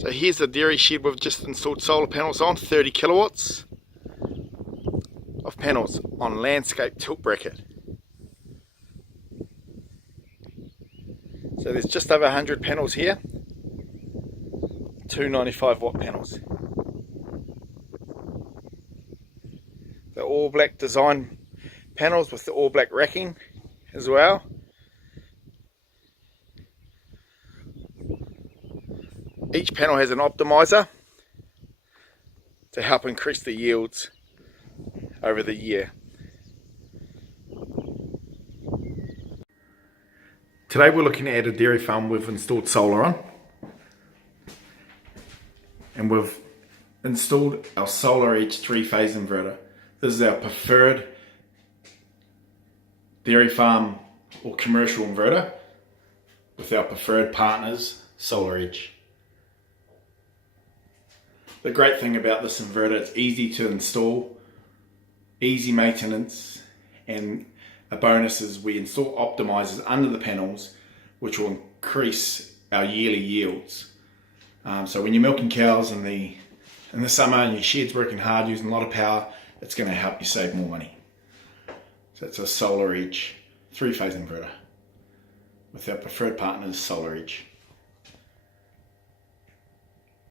So here's the dairy shed we've just installed solar panels on, 30 kilowatts of panels on landscape tilt bracket. So there's just over 100 panels here, 295 watt panels. The all black design panels with the all black racking as well. Each panel has an optimizer to help increase the yields over the year. Today we're looking at a dairy farm we've installed solar on, and we've installed our SolarEdge 3-phase inverter. This is our preferred dairy farm or commercial inverter with our preferred partners, SolarEdge. The great thing about this inverter, it's easy to install, easy maintenance, and a bonus is we install optimizers under the panels which will increase our yearly yields. So when you're milking cows in the summer and your shed's working hard using a lot of power, it's going to help you save more money. So it's a SolarEdge 3-phase inverter with our preferred partners, SolarEdge.